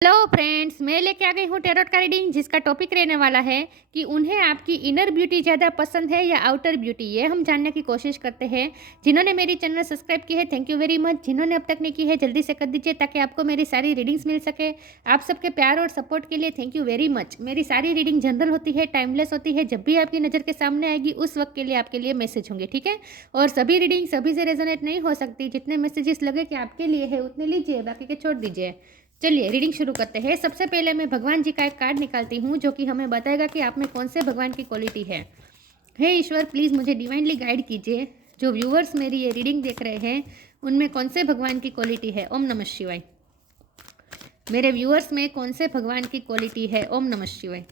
Hello friends, मैं लेके आ गई हूँ टैरोट का रीडिंग, जिसका टॉपिक रहने वाला है कि उन्हें आपकी इनर ब्यूटी ज़्यादा पसंद है या आउटर ब्यूटी। ये हम जानने की कोशिश करते हैं। जिन्होंने मेरी चैनल सब्सक्राइब की है, थैंक यू वेरी मच। जिन्होंने अब तक नहीं की है, जल्दी से कर दीजिए ताकि आपको मेरी सारी रीडिंग्स मिल सके। आप सबके प्यार और सपोर्ट के लिए थैंक यू वेरी मच। मेरी सारी रीडिंग जनरल होती है, टाइमलेस होती है। जब भी आपकी नज़र के सामने आएगी उस वक्त के लिए आपके लिए मैसेज होंगे, ठीक है। और सभी रीडिंग सभी से रेजोनेट नहीं हो सकती। जितने मैसेजेस लगे कि आपके लिए है उतने लीजिए, बाकी के छोड़ दीजिए। चलिए रीडिंग शुरू करते हैं। सबसे पहले मैं भगवान जी का एक कार्ड निकालती हूँ जो कि हमें बताएगा कि आप में कौन से भगवान की क्वालिटी है। हे ईश्वर, प्लीज़ मुझे डिवाइनली गाइड कीजिए। जो व्यूवर्स मेरी ये रीडिंग देख रहे हैं उनमें कौन से भगवान की क्वालिटी है। ओम नमः शिवाय। मेरे व्यूवर्स में कौन से भगवान की क्वालिटी है। ओम नमः शिवाय।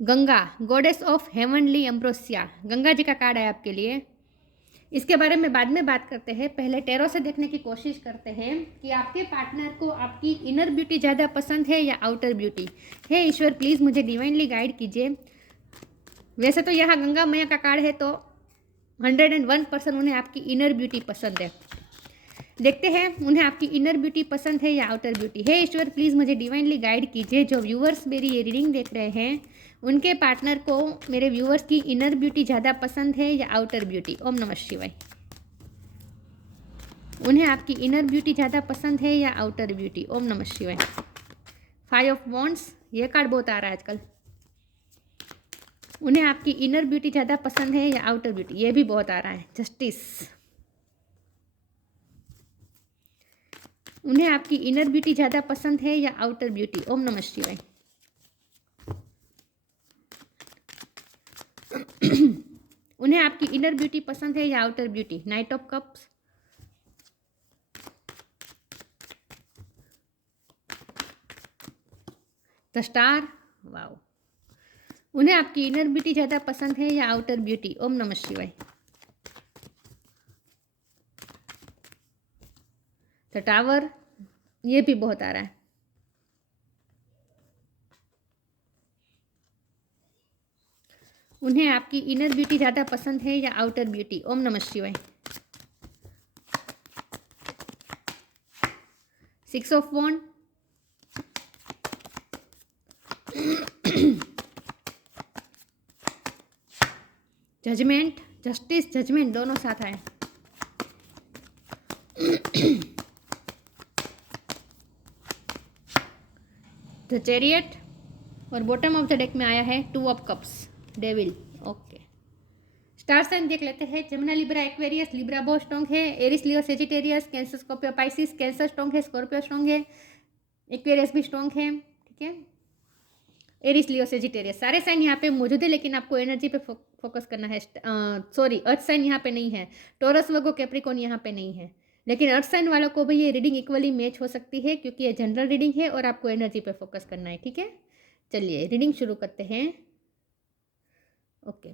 Ganga, goddess of heavenly ambrosia. Ganga ji का कार्ड है आपके लिए। इसके बारे में बाद में बात करते हैं। पहले टैरो से देखने की कोशिश करते हैं कि आपके पार्टनर को आपकी इनर ब्यूटी ज़्यादा पसंद है या आउटर ब्यूटी। हे ईश्वर, प्लीज़ मुझे डिवाइनली गाइड कीजिए। वैसे तो यहाँ गंगा मैया का कार्ड है तो 101% उन्हें आपकी इनर ब्यूटी पसंद है। देखते हैं उन्हें आपकी इनर ब्यूटी पसंद है या आउटर ब्यूटी। हे ईश्वर, प्लीज़ मुझे डिवाइनली गाइड कीजिए। जो व्यूवर्स मेरी ये रीडिंग देख रहे हैं उनके पार्टनर को मेरे व्यूवर्स की इनर ब्यूटी ज़्यादा पसंद है या आउटर ब्यूटी। ओम नमः शिवाय। उन्हें आपकी इनर ब्यूटी ज़्यादा पसंद है या आउटर ब्यूटी। ओम नमः शिवाय। 5 ऑफ वॉन्ड्स, ये कार्ड बहुत आ रहा है आजकल। उन्हें आपकी इनर ब्यूटी ज़्यादा पसंद है या आउटर ब्यूटी, ये भी बहुत आ रहा है। जस्टिस, उन्हें आपकी इनर ब्यूटी ज़्यादा पसंद है या आउटर ब्यूटी। ओम नमः शिवाय। उन्हें आपकी इनर ब्यूटी पसंद है या outer beauty. Night of cups, the star, wow. उन्हें आपकी इनर ब्यूटी ज़्यादा पसंद है या आउटर ब्यूटी। ओम नमः शिवाय। द टावर, ये भी बहुत आ रहा है। उन्हें आपकी इनर ब्यूटी ज़्यादा पसंद है या आउटर ब्यूटी। ओम नमः शिवाय। 6 of wand, judgement, justice, judgement दोनों साथ आए। द चैरियट, और बॉटम ऑफ द डेक में आया है 2 of cups, devil. Okay, star sign देख लेते हैं। Gemini, Libra, Aquarius. लिब्रा बहुत स्ट्रॉन्ग है। Aries, Leo, Sagittarius. Cancer, Scorpio, Pisces. Cancer strong है, स्कॉर्पियो स्ट्रॉन्ग है, एक्वेरियस भी स्ट्रॉन्ग है, ठीक है। एरिस, लियो, सेजिटेरियस सारे साइन यहाँ पे मौजूद है, लेकिन आपको एनर्जी पे फोकस करना है। सॉरी, अर्थ साइन यहाँ पे नहीं है। टॉरस, वर्गो, कैप्रिकॉर्न यहाँ पे नहीं है, लेकिन अर्थ साइन वालों को भी ये रीडिंग इक्वली मैच हो सकती है क्योंकि ये जनरल रीडिंग है और आपको एनर्जी पे फोकस करना है, ठीक है। चलिए रीडिंग शुरू करते हैं। ओके,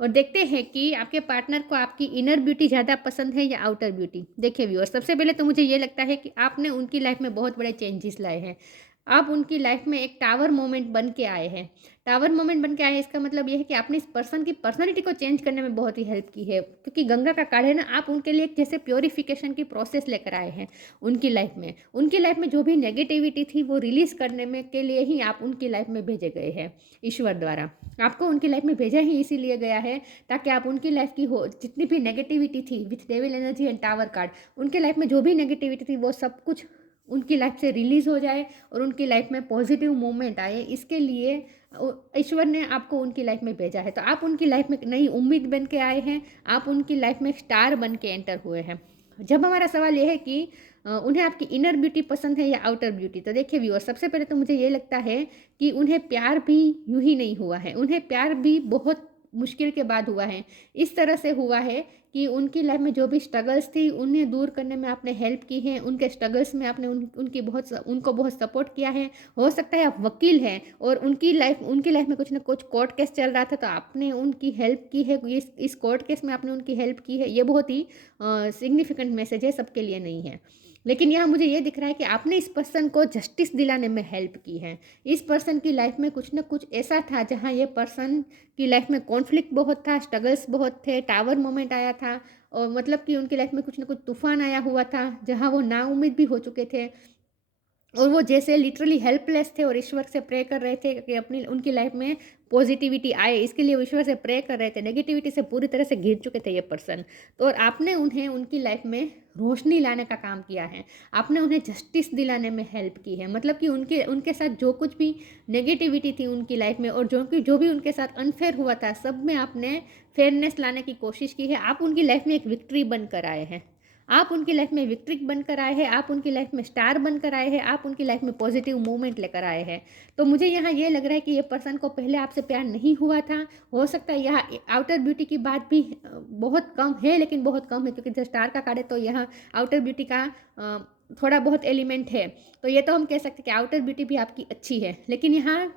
और देखते हैं कि आपके पार्टनर को आपकी इनर ब्यूटी ज़्यादा पसंद है या आउटर ब्यूटी। देखिए व्यूअर्स, सबसे पहले तो मुझे ये लगता है कि आपने उनकी लाइफ में बहुत बड़े चेंजेस लाए हैं। आप उनकी लाइफ में एक टावर मोमेंट बन के आए हैं। टावर मोमेंट बन के आए हैं, इसका मतलब ये है कि आपने इस पर्सन की पर्सनैलिटी को चेंज करने में बहुत ही हेल्प की है, क्योंकि गंगा का कार्ड है ना, आप उनके लिए एक जैसे प्योरीफिकेशन की प्रोसेस लेकर आए हैं उनकी लाइफ में। उनकी लाइफ में जो भी नेगेटिविटी थी वो रिलीज़ करने में के लिए ही आप उनकी लाइफ में भेजे गए हैं ईश्वर द्वारा। आपको उनकी लाइफ में भेजा ही इसीलिए गया है ताकि आप उनकी लाइफ की हो जितनी भी नेगेटिविटी थी with devil energy and tower card, उनके लाइफ में जो भी नेगेटिविटी थी वो सब कुछ उनकी लाइफ से रिलीज़ हो जाए और उनकी लाइफ में पॉजिटिव मूवमेंट आए। इसके लिए ईश्वर ने आपको उनकी लाइफ में भेजा है। तो आप उनकी लाइफ में नई उम्मीद बन के आए हैं, आप उनकी लाइफ में स्टार बन के एंटर हुए हैं। जब हमारा सवाल यह है कि उन्हें आपकी इनर ब्यूटी पसंद है या आउटर ब्यूटी, तो देखिए व्यूअर, सबसे पहले तो मुझे ये लगता है कि उन्हें प्यार भी यूं ही नहीं हुआ है। उन्हें प्यार भी बहुत मुश्किल के बाद हुआ है। इस तरह से हुआ है कि उनकी लाइफ में जो भी स्ट्रगल्स थी उन्हें दूर करने में आपने हेल्प की है। उनके स्ट्रगल्स में आपने उनको बहुत सपोर्ट किया है। हो सकता है आप वकील हैं और उनकी लाइफ में कुछ ना कुछ कोर्ट केस चल रहा था, तो आपने उनकी हेल्प की है। इस कोर्ट केस में आपने उनकी हेल्प की है। ये बहुत ही सिग्निफिकेंट मैसेज है, सबके लिए नहीं है। लेकिन यहाँ मुझे ये दिख रहा है कि आपने इस पर्सन को जस्टिस दिलाने में हेल्प की है। इस पर्सन की लाइफ में कुछ ना कुछ ऐसा था जहाँ ये पर्सन की लाइफ में कॉन्फ्लिक्ट बहुत था, स्ट्रगल्स बहुत थे, टावर मोमेंट आया था, और मतलब कि उनकी लाइफ में कुछ ना कुछ तूफान आया हुआ था जहाँ वो नाउम्मीद भी हो चुके थे, और वो जैसे लिटरली हेल्पलेस थे और ईश्वर से प्रे कर रहे थे कि अपनी उनकी लाइफ में पॉजिटिविटी आए, इसके लिए वो ईश्वर से प्रे कर रहे थे। नेगेटिविटी से पूरी तरह से घिर चुके थे ये पर्सन, तो और आपने उन्हें उनकी लाइफ में रोशनी लाने का काम किया है। आपने उन्हें जस्टिस दिलाने में हेल्प की है, मतलब कि उनके उनके साथ जो कुछ भी नेगेटिविटी थी उनकी लाइफ में, और जो भी उनके साथ अनफेयर हुआ था, सब में आपने फेयरनेस लाने की कोशिश की है। आप उनकी लाइफ में एक विक्ट्री बनकर आए हैं। आप उनकी लाइफ में विक्ट्री बनकर आए हैं, आप उनकी लाइफ में स्टार बनकर आए हैं, आप उनकी लाइफ में पॉजिटिव मूवमेंट लेकर आए हैं। तो मुझे यहाँ ये लग रहा है कि ये पर्सन को पहले आपसे प्यार नहीं हुआ था। हो सकता है यहाँ आउटर ब्यूटी की बात भी बहुत कम है, लेकिन बहुत कम है, क्योंकि जब स्टार का कार्ड है तो यहाँ आउटर ब्यूटी का थोड़ा बहुत एलिमेंट है। तो ये तो हम कह सकते हैं कि आउटर ब्यूटी भी आपकी अच्छी है, लेकिन यहाँ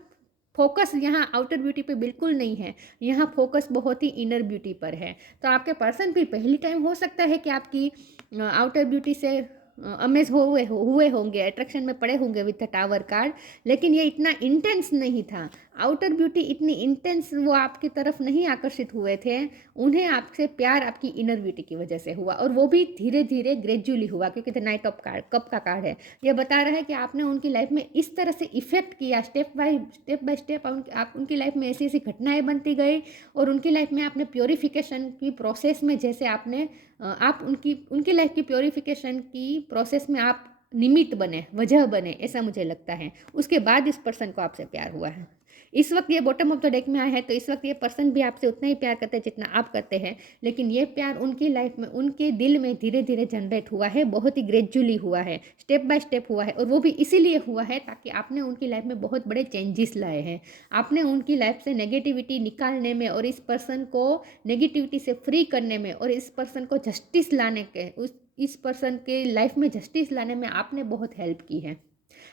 फोकस यहाँ आउटर ब्यूटी पे बिल्कुल नहीं है। यहाँ फोकस बहुत ही इनर ब्यूटी पर है। तो आपके पर्सन भी पहली टाइम हो सकता है कि आपकी आउटर ब्यूटी से अमेज हुए होंगे, अट्रैक्शन में पड़े होंगे विथ द टावर कार्ड, लेकिन ये इतना इंटेंस नहीं था। आउटर ब्यूटी इतनी इंटेंस वो आपकी तरफ नहीं आकर्षित हुए थे। उन्हें आपसे प्यार आपकी इनर ब्यूटी की वजह से हुआ, और वो भी धीरे धीरे ग्रेजुअली हुआ, क्योंकि the night of card cup का कार्ड है। ये बता रहा है कि आपने उनकी लाइफ में इस तरह से इफेक्ट किया, स्टेप बाय स्टेप आप उनकी लाइफ में ऐसी ऐसी घटनाएं बनती गई, और उनकी लाइफ में आपने प्योरीफिकेशन की प्रोसेस में, जैसे आपने आप उनकी लाइफ की प्योरीफिकेशन की प्रोसेस में आप निमित्त बने, वजह बने, ऐसा मुझे लगता है। उसके बाद इस पर्सन को आपसे प्यार हुआ है। इस वक्त ये बॉटम ऑफ द डेक में आया है, तो इस वक्त ये पर्सन भी आपसे उतना ही प्यार करते हैं जितना आप करते हैं, लेकिन ये प्यार उनकी लाइफ में, उनके दिल में धीरे धीरे जनरेट हुआ है, बहुत ही ग्रेजुअली हुआ है, स्टेप बाय स्टेप हुआ है, और वो भी इसीलिए हुआ है ताकि आपने उनकी लाइफ में बहुत बड़े चेंजेस लाए हैं। आपने उनकी लाइफ से नेगेटिविटी निकालने में, और इस पर्सन को नेगेटिविटी से फ्री करने में, और इस पर्सन को जस्टिस लाने के इस पर्सन के लाइफ में जस्टिस लाने में आपने बहुत हेल्प की है।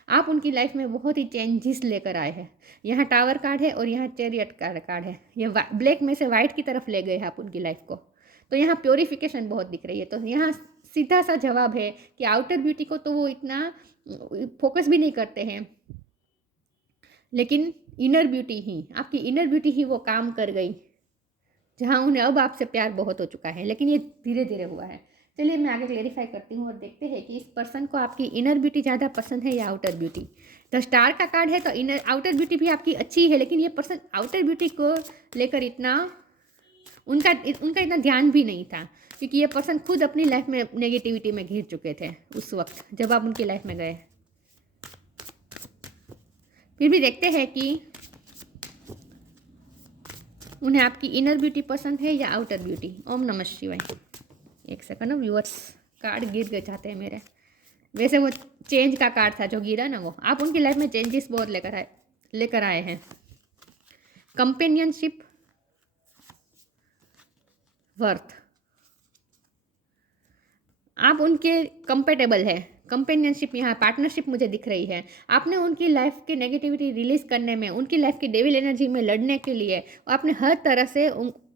आप उनकी लाइफ में बहुत ही चेंजेस लेकर आए हैं। यहाँ टावर कार्ड है और यहाँ चैरियट कार्ड है। ये ब्लैक में से वाइट की तरफ ले गए हैं आप उनकी लाइफ को। तो यहाँ प्योरीफिकेशन बहुत दिख रही है। तो यहाँ सीधा सा जवाब है कि आउटर ब्यूटी को तो वो इतना फोकस भी नहीं करते हैं, लेकिन इनर ब्यूटी ही, आपकी इनर ब्यूटी ही वो काम कर गई, जहाँ उन्हें अब आपसे प्यार बहुत हो चुका है, लेकिन ये धीरे धीरे हुआ है। चलिए मैं आगे क्लेरिफाई करती हूँ और देखते हैं कि इस पर्सन को आपकी इनर ब्यूटी ज़्यादा पसंद है या आउटर ब्यूटी। तो स्टार का कार्ड है, तो इनर आउटर ब्यूटी भी आपकी अच्छी है, लेकिन ये पर्सन आउटर ब्यूटी को लेकर इतना उनका इतना ध्यान भी नहीं था, क्योंकि ये पर्सन खुद अपनी लाइफ में नेगेटिविटी में घिर चुके थे उस वक्त जब आप उनकी लाइफ में गए। फिर भी देखते हैं कि उन्हें आपकी इनर ब्यूटी पसंद है या आउटर ब्यूटी। ओम नमः शिवाय। एक सेकंड, व्यूअर्स कार्ड गिर गए जाते हैं मेरे। वैसे वो चेंज का कार्ड था जो गिरा ना, वो आप उनकी लाइफ में चेंजेस बहुत लेकर आए हैं। कंपेनियनशिप, वर्थ, आप उनके कंपेटेबल है। कंपेनियनशिप, यहाँ पार्टनरशिप मुझे दिख रही है। आपने उनकी लाइफ की नेगेटिविटी रिलीज करने में, उनकी लाइफ की डेविल एनर्जी में लड़ने के लिए आपने हर तरह से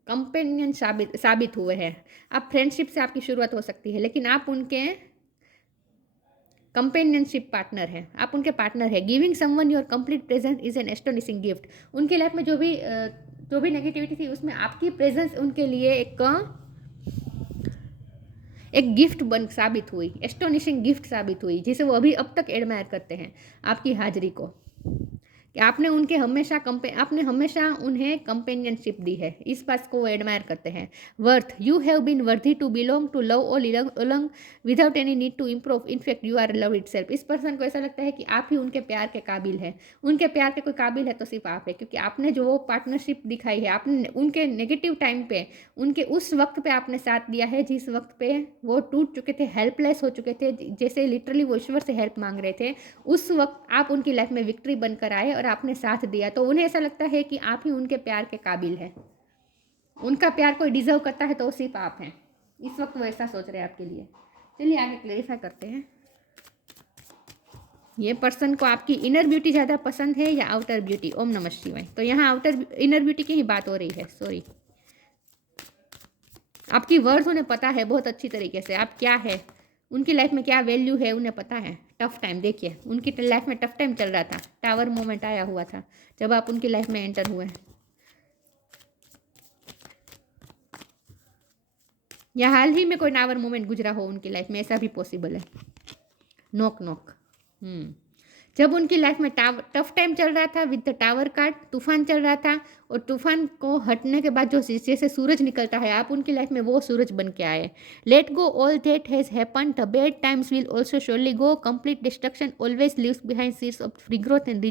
कंपेनियन साबित हुए हैं। आप फ्रेंडशिप से आपकी शुरुआत हो सकती है, लेकिन आप उनके कंपेनियनशिप पार्टनर है, आप उनके पार्टनर है। Giving someone your complete presence is an astonishing gift. उनकी लाइफ में जो भी नेगेटिविटी थी उसमें आपकी प्रेजेंस उनके लिए एक गिफ्ट साबित हुई, एस्टोनिशिंग गिफ्ट साबित हुई, जिसे वो अभी अब तक एडमायर करते हैं आपकी हाजिरी को, कि आपने हमेशा उन्हें कंपेनियनशिप दी है। इस बात को वो एडमायर करते हैं। Worth, you have been worthy to belong to love और along without any need to improve, in fact you are love itself. इस पर्सन को ऐसा लगता है कि आप ही उनके प्यार के काबिल हैं। उनके प्यार के कोई काबिल है तो सिर्फ आप है, क्योंकि आपने जो वो पार्टनरशिप दिखाई है, आपने उनके नेगेटिव टाइम पे, उनके उस वक्त पे आपने साथ दिया है जिस वक्त पे वो टूट चुके थे, हेल्पलेस हो चुके थे, जैसे लिटरली वो ईश्वर से हेल्प मांग रहे थे। उस वक्त आप उनकी लाइफ में विक्ट्री बनकर आए और आपने साथ दिया। तो उन्हें ऐसा लगता है कि आप ही उनके प्यार के काबिल हैं। उनका प्यार कोई डिजर्व करता है तो सिर्फ आप हैं। इस वक्त वो ऐसा सोच रहे हैं आपके लिए। चलिए आगे क्लेरिफाई करते हैं। ये पर्सन को आपकी इनर ब्यूटी ज़्यादा पसंद है या आउटर ब्यूटी। ओम नमः शिवाय। तो यहाँ इनर ब्यूटी की ही बात हो रही है, सॉरी। आपकी वर्थ उन्हें पता है बहुत अच्छी तरीके से, आप क्या है उनकी लाइफ में क्या वैल्यू है उन्हें पता है। टफ टाइम, देखिए उनकी लाइफ में टफ टाइम चल रहा था, टावर मोमेंट आया हुआ था जब आप उनकी लाइफ में एंटर हुए, या हाल ही में कोई टावर मोमेंट गुजरा हो उनकी लाइफ में, ऐसा भी पॉसिबल है। Knock knock. जब उनकी लाइफ में टफ टाइम चल रहा था विद द टावर कार्ड, तूफान चल रहा था, और तूफान को हटने के बाद जो जैसे सूरज निकलता है, आप उनकी लाइफ में वो सूरज बन के आए। Let go all that has happen, the bad times will also surely go, complete destruction always leaves behind seeds of regrowth and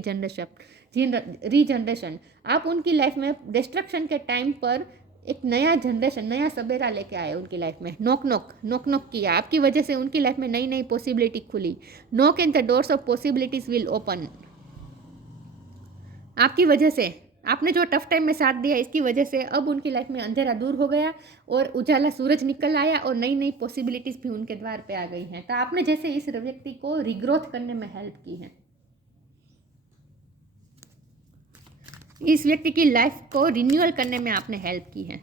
regeneration. आप उनकी लाइफ में डिस्ट्रक्शन के टाइम पर एक नया जनरेशन, नया सवेरा लेके आए उनकी लाइफ में। नॉक नॉक नॉक नॉक किया, आपकी वजह से उनकी लाइफ में नई नई पॉसिबिलिटी खुली। Knock and the doors of possibilities will open. आपकी वजह से, आपने जो टफ टाइम में साथ दिया, इसकी वजह से अब उनकी लाइफ में अंधेरा दूर हो गया और उजाला सूरज निकल आया और नई नई पॉसिबिलिटीज भी उनके द्वार पे आ गई हैं। तो आपने जैसे इस व्यक्ति को रिग्रोथ करने में हेल्प की है, इस व्यक्ति की लाइफ को रिन्यूअल करने में आपने हेल्प की है।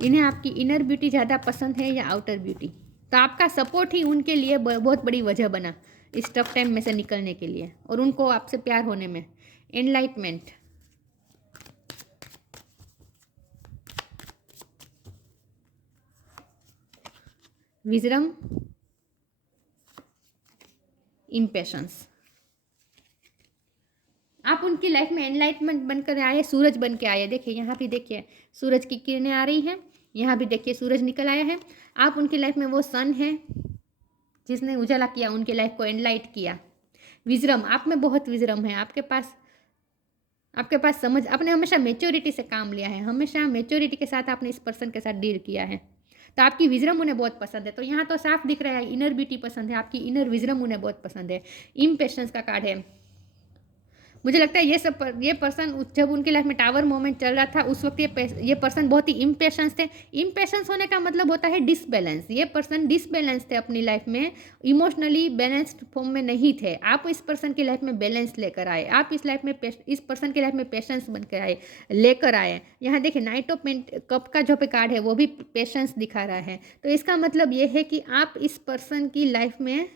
इन्हें आपकी इनर ब्यूटी ज़्यादा पसंद है या आउटर ब्यूटी? तो आपका सपोर्ट ही उनके लिए बहुत बड़ी वजह बना इस टफ टाइम में से निकलने के लिए और उनको आपसे प्यार होने में। Enlightenment, wisdom, impatience. आप उनकी लाइफ में एनलाइटमेंट बनकर आए, सूरज बन के आए। देखिए यहाँ भी देखिए सूरज की किरणें आ रही हैं, यहाँ भी देखिए सूरज निकल आया है। आप उनकी लाइफ में वो सन है जिसने उजाला किया, उनकी लाइफ को एनलाइट किया। विजडम, आप में बहुत विजडम है, आपके पास समझ, आपने हमेशा मेच्योरिटी से काम लिया है, हमेशा मेच्योरिटी के साथ आपने इस पर्सन के साथ डील किया है, तो आपकी विजडम उन्हें बहुत पसंद है। तो यहाँ तो साफ दिख रहा है इनर ब्यूटी पसंद है, आपकी इनर विजडम उन्हें बहुत पसंद है। इम्पेशंस का कार्ड है। मुझे लगता है ये पर्सन जब उनकी लाइफ में टावर मोमेंट चल रहा था उस वक्त ये पर्सन बहुत ही इम्पेशंस थे। इम्पेशंस होने का मतलब होता है डिसबैलेंस। ये पर्सन डिसबैलेंस थे अपनी लाइफ में, इमोशनली बैलेंस्ड फॉर्म में नहीं थे। आप इस पर्सन की लाइफ में बैलेंस लेकर आए, आप इस पर्सन की लाइफ में पेशेंस बनकर आए, लेकर आए। यहाँ देखिए नाइट ऑफ कप का जो पे कार्ड है वो भी पेशेंस दिखा रहा है। तो इसका मतलब ये है कि आप इस पर्सन की लाइफ में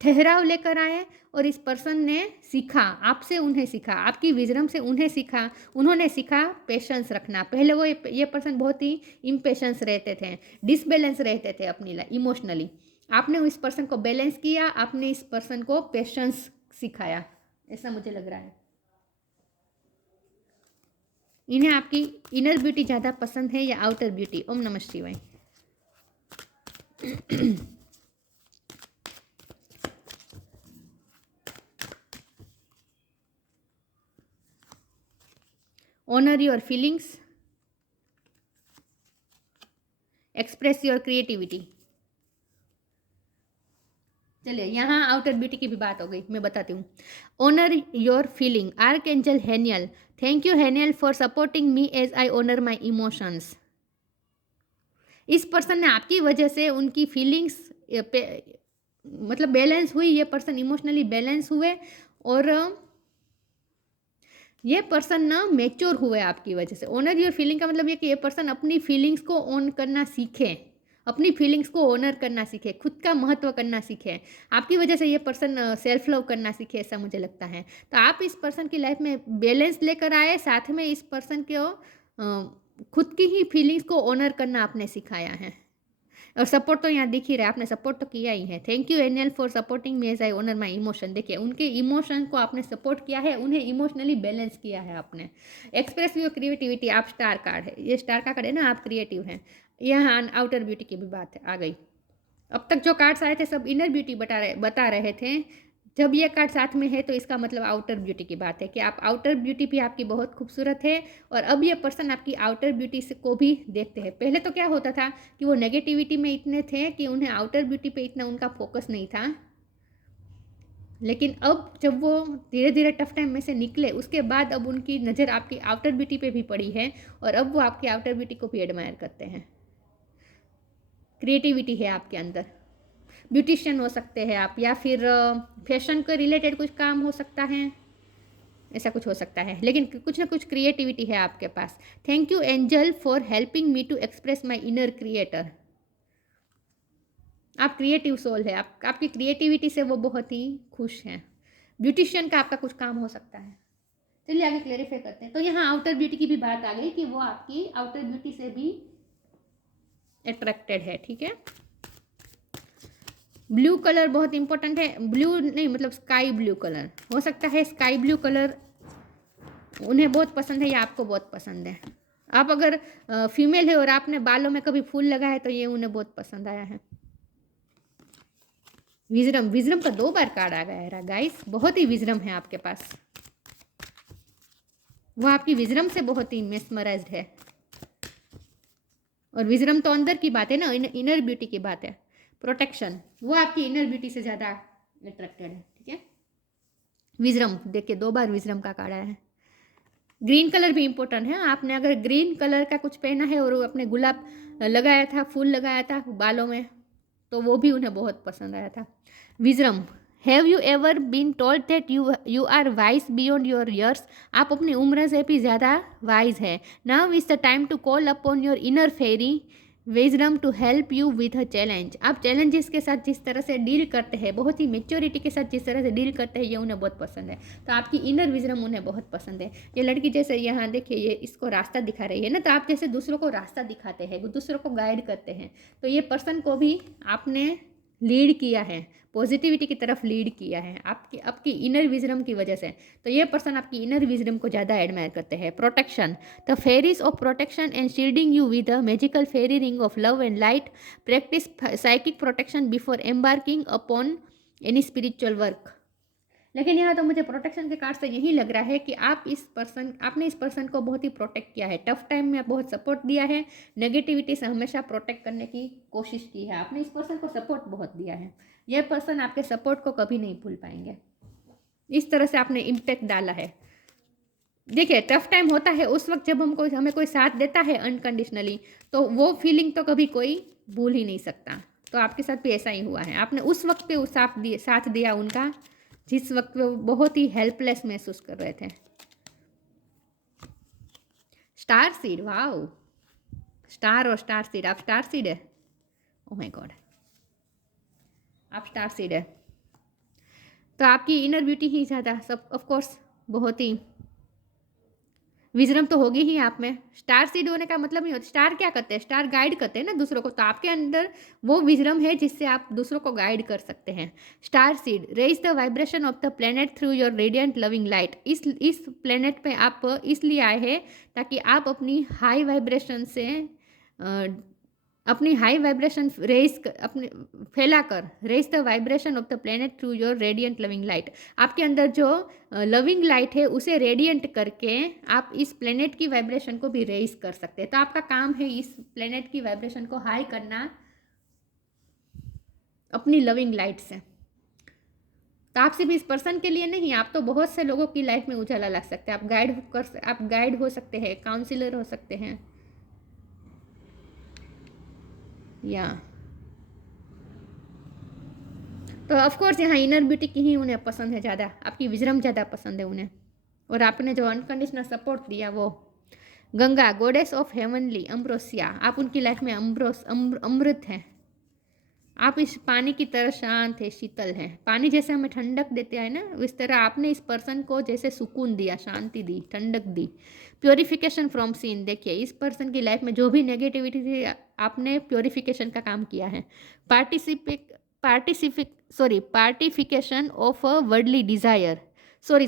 ठहराव लेकर आए और इस पर्सन ने सीखा, आपसे उन्हें सीखा, आपकी विजडम से उन्हें सीखा, उन्होंने सीखा पेशेंस रखना। पहले वो ये पर्सन बहुत ही इम्पेशेंस रहते थे, डिसबैलेंस रहते थे अपनी लाइफ इमोशनली। आपने इस पर्सन को बैलेंस किया, आपने इस पर्सन को पेशेंस सिखाया, ऐसा मुझे लग रहा है। इन्हें आपकी इनर ब्यूटी ज़्यादा पसंद है या आउटर ब्यूटी? ओम नमः शिवाय। Honour your feelings, express your creativity. चलिए यहाँ आउटर ब्यूटी की भी बात हो गई, मैं बताती हूँ। Honour your feeling, archangel Haniel, thank you Haniel for supporting me as I honour my emotions. इस पर्सन ने आपकी वजह से उनकी फीलिंग्स मतलब बैलेंस हुई, ये पर्सन इमोशनली बैलेंस हुए और ये पर्सन ना मैच्योर हुए आपकी वजह से। ऑनर योर फीलिंग का मतलब ये कि ये पर्सन अपनी फीलिंग्स को ऑन करना सीखे, अपनी फीलिंग्स को ऑनर करना सीखे, खुद का महत्व करना सीखे। आपकी वजह से ये पर्सन सेल्फ लव करना सीखे, ऐसा मुझे लगता है। तो आप इस पर्सन की लाइफ में बैलेंस लेकर आए, साथ में इस पर्सन को खुद की ही फीलिंग्स को ऑनर करना आपने सिखाया है। और सपोर्ट तो यहाँ दिख ही रहा है, आपने सपोर्ट तो किया ही है। Thank you Aniel for supporting me as I honour my emotion. देखिए उनके इमोशन को आपने सपोर्ट किया है, उन्हें इमोशनली बैलेंस किया है आपने। एक्सप्रेस योर क्रिएटिविटी, आप स्टार कार्ड है, ये स्टार का कार्ड है ना, आप क्रिएटिव हैं। यहाँ आउटर ब्यूटी की भी बात है, आ गई। अब तक जो कार्ड्स आए थे सब इनर ब्यूटी बता रहे थे, जब ये कार्ड साथ में है तो इसका मतलब आउटर ब्यूटी की बात है कि आप आउटर ब्यूटी भी आपकी बहुत खूबसूरत है और अब ये पर्सन आपकी आउटर ब्यूटी से को भी देखते हैं। पहले तो क्या होता था कि वो नेगेटिविटी में इतने थे कि उन्हें आउटर ब्यूटी पे इतना उनका फोकस नहीं था, लेकिन अब जब वो धीरे धीरे टफ टाइम में से निकले उसके बाद अब उनकी नज़र आपकी आउटर ब्यूटी पे भी पड़ी है और अब वो आपकी आउटर ब्यूटी को भी एडमायर करते हैं। क्रिएटिविटी है आपके अंदर, ब्यूटिशियन हो सकते हैं आप, या फिर फैशन के रिलेटेड कुछ काम हो सकता है, ऐसा कुछ हो सकता है, लेकिन कुछ ना कुछ क्रिएटिविटी है आपके पास। Thank you angel for helping me to express my inner creator. आप क्रिएटिव सोल है, आपकी क्रिएटिविटी से वो बहुत ही खुश हैं। ब्यूटिशियन का आपका कुछ काम हो सकता है। चलिए आगे क्लेरिफाई करते हैं। तो यहाँ आउटर ब्यूटी की भी बात आ गई कि वो आपकी आउटर ब्यूटी से भी अट्रैक्टेड है, ठीक है। ब्लू कलर बहुत इंपॉर्टेंट है। ब्लू नहीं मतलब स्काई ब्लू कलर हो सकता है। स्काई ब्लू कलर उन्हें बहुत पसंद है या आपको बहुत पसंद है। आप अगर फीमेल है और आपने बालों में कभी फूल लगाया है तो ये उन्हें बहुत पसंद आया है। विजडम, विजडम का 2 बार कार्ड आ गया है गाइस। बहुत ही विजडम है आपके पास। वो आपकी विजडम से बहुत ही मेस्मराइज्ड है। और विजडम तो अंदर की बात है ना, इनर ब्यूटी की बात है। प्रोटेक्शन, वो आपकी इनर ब्यूटी से ज़्यादा अट्रैक्टेड है, ठीक है। विजडम देखिए 2 बार विजडम का कार्ड आया है। ग्रीन कलर भी इंपॉर्टेंट है। आपने अगर ग्रीन कलर का कुछ पहना है और अपने गुलाब लगाया था, फूल लगाया था बालों में, तो वो भी उन्हें बहुत पसंद आया था। Wisdom, have you ever been told that you are wise beyond your years. आप अपनी उम्र से भी ज़्यादा वाइज है। Now is the time to call upon your inner fairy wisdom to help you with a challenge. आप challenges के साथ जिस तरह से डील करते हैं, बहुत ही मेच्योरिटी के साथ जिस तरह से डील करते हैं, ये उन्हें बहुत पसंद है। तो आपकी इनर विजडम उन्हें बहुत पसंद है। ये लड़की जैसे यहाँ देखिए, ये इसको रास्ता दिखा रही है ना, तो आप जैसे दूसरों को रास्ता दिखाते हैं, दूसरों को गाइड करते हैं, तो ये पर्सन को भी आपने लीड किया है, पॉजिटिविटी की तरफ लीड किया है आपकी इनर विजडम की वजह से। तो ये पर्सन आपकी इनर विजडम को ज़्यादा एडमायर करते हैं। Protection, the fairies of protection and shielding you with a magical fairy ring of love and light. Practice psychic protection before embarking upon any spiritual work. लेकिन यहाँ तो मुझे प्रोटेक्शन के कार्ड से यही लग रहा है कि आपने इस पर्सन को बहुत ही प्रोटेक्ट किया है। टफ टाइम में बहुत सपोर्ट दिया है। नेगेटिविटी से हमेशा प्रोटेक्ट करने की कोशिश की है। आपने इस पर्सन को सपोर्ट बहुत दिया है। यह पर्सन आपके सपोर्ट को कभी नहीं भूल पाएंगे। इस तरह से आपने इम्पैक्ट डाला है। देखिए टफ टाइम होता है उस वक्त जब हमें कोई साथ देता है अनकंडीशनली, तो वो फीलिंग तो कभी कोई भूल ही नहीं सकता। तो आपके साथ भी ऐसा ही हुआ है। आपने उस वक्त पे साथ दिया उनका, जिस वक्त वो बहुत ही हेल्पलेस महसूस कर रहे थे। स्टार सीड, वाओ, स्टार और स्टार सीड। आप स्टार सीड है, ओह माय गॉड, आप स्टार सीड है। तो आपकी इनर ब्यूटी ही ज़्यादा सब ऑफ कोर्स बहुत ही विजडम तो होगी ही आप में। स्टार सीड होने का मतलब नहीं होता। स्टार क्या करते हैं, स्टार गाइड करते हैं ना दूसरों को। तो आपके अंदर वो विजडम है जिससे आप दूसरों को गाइड कर सकते हैं। Star seed, raise the vibration of the planet through your radiant loving light. इस प्लेनेट पे आप इसलिए आए हैं ताकि आप अपनी हाई वाइब्रेशन से अपनी हाई वाइब्रेशन अपने फैलाकर raise the vibration of the planet through your radiant loving light. आपके अंदर जो लविंग लाइट है उसे रेडियंट करके आप इस प्लेनेट की वाइब्रेशन को भी रेज कर सकते हैं। तो आपका काम है इस प्लेनेट की वाइब्रेशन को हाई करना अपनी लविंग लाइट से। तो आप सिर्फ इस पर्सन के लिए नहीं, आप तो बहुत से लोगों की लाइफ में उजाला ला सकते हैं। आप गाइड हो सकते हैं, काउंसिलर हो सकते हैं, या तो ऑफ कोर्स यहाँ इनर ब्यूटी की ही उन्हें पसंद है ज़्यादा। आपकी विजडम ज़्यादा पसंद है उन्हें। और आपने जो अनकंडीशनल सपोर्ट दिया वो Ganga, goddess of heavenly, ambrosia. आप उनकी लाइफ में अमृत हैं। आप इस पानी की तरह शांत है, शीतल है। पानी जैसे हमें ठंडक देते हैं ना, उस तरह आपने इस पर्सन को जैसे सुकून दिया, शांति दी, ठंडक दी। प्योरिफिकेशन फ्रॉम सीन, देखिए इस पर्सन की लाइफ में जो भी नेगेटिविटी थी आपने प्योरिफिकेशन का काम किया है। Purification of a worldly desire, sorry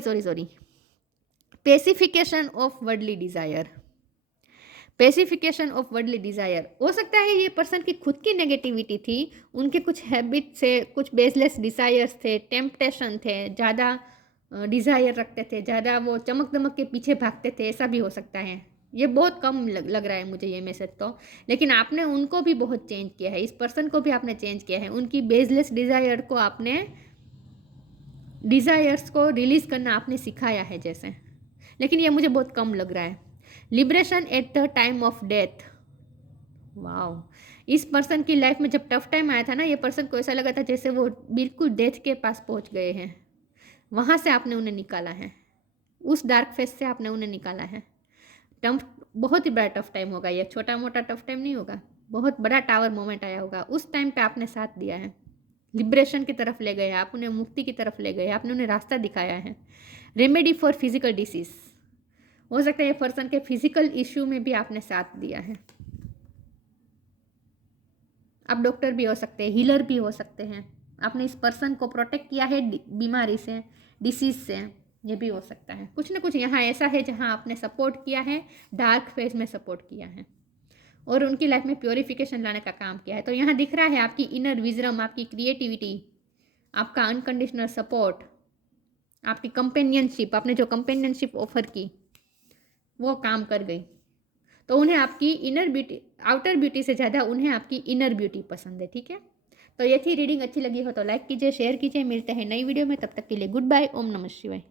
pacification of worldly desire. Pacification of worldly desire हो सकता है ये पर्सन की खुद की नेगेटिविटी थी, उनके कुछ हैबिट से कुछ बेसलेस डिज़ायर्स थे, टेम्पटेशन थे, ज़्यादा डिज़ायर रखते थे, ज़्यादा वो चमक दमक के पीछे भागते थे। ऐसा भी हो सकता है। ये बहुत कम लग रहा है मुझे ये मैसेज तो। लेकिन आपने उनको भी बहुत चेंज किया है, इस पर्सन को भी आपने चेंज किया है। उनकी बेसलेस डिज़ायर को आपने डिज़ायर्स को रिलीज़ करना आपने सिखाया है जैसे। लेकिन ये मुझे बहुत कम लग रहा है। Liberation at the time of death, wow. इस पर्सन की लाइफ में जब टफ टाइम आया था ना, ये पर्सन को ऐसा लगा था जैसे वो बिल्कुल डेथ के पास पहुंच गए हैं। वहाँ से आपने उन्हें निकाला है। उस डार्क फेज से आपने उन्हें निकाला है। टफ, बहुत ही बड़ा टफ टाइम होगा ये, छोटा मोटा टफ टाइम नहीं होगा, बहुत बड़ा टावर मोमेंट आया होगा। उस टाइम पे आपने साथ दिया है, लिबरेशन की तरफ ले गए, आप उन्हें मुक्ति की तरफ ले गए, आपने उन्हें रास्ता दिखाया है। रेमेडी फॉर फिजिकल डिसीज, हो सकता है ये पर्सन के फिजिकल इश्यू में भी आपने साथ दिया है। आप डॉक्टर भी हो सकते हैं, हीलर भी हो सकते हैं, आपने इस पर्सन को प्रोटेक्ट किया है बीमारी से, डिसीज से, ये भी हो सकता है। कुछ ना कुछ यहाँ ऐसा है जहाँ आपने सपोर्ट किया है, डार्क फेज में सपोर्ट किया है और उनकी लाइफ में प्योरिफिकेशन लाने का काम किया है। तो यहाँ दिख रहा है आपकी इनर विजडम, आपकी क्रिएटिविटी, आपका अनकंडीशनल सपोर्ट, आपकी कंपेनियनशिप, आपने जो कंपेनियनशिप ऑफर की वो काम कर गई। तो उन्हें आपकी इनर ब्यूटी, आउटर ब्यूटी से ज़्यादा उन्हें आपकी इनर ब्यूटी पसंद है। ठीक है, तो ये थी रीडिंग। अच्छी लगी हो तो लाइक कीजिए, शेयर कीजिए। मिलते हैं नई वीडियो में, तब तक के लिए गुड बाय। ओम नमः शिवाय।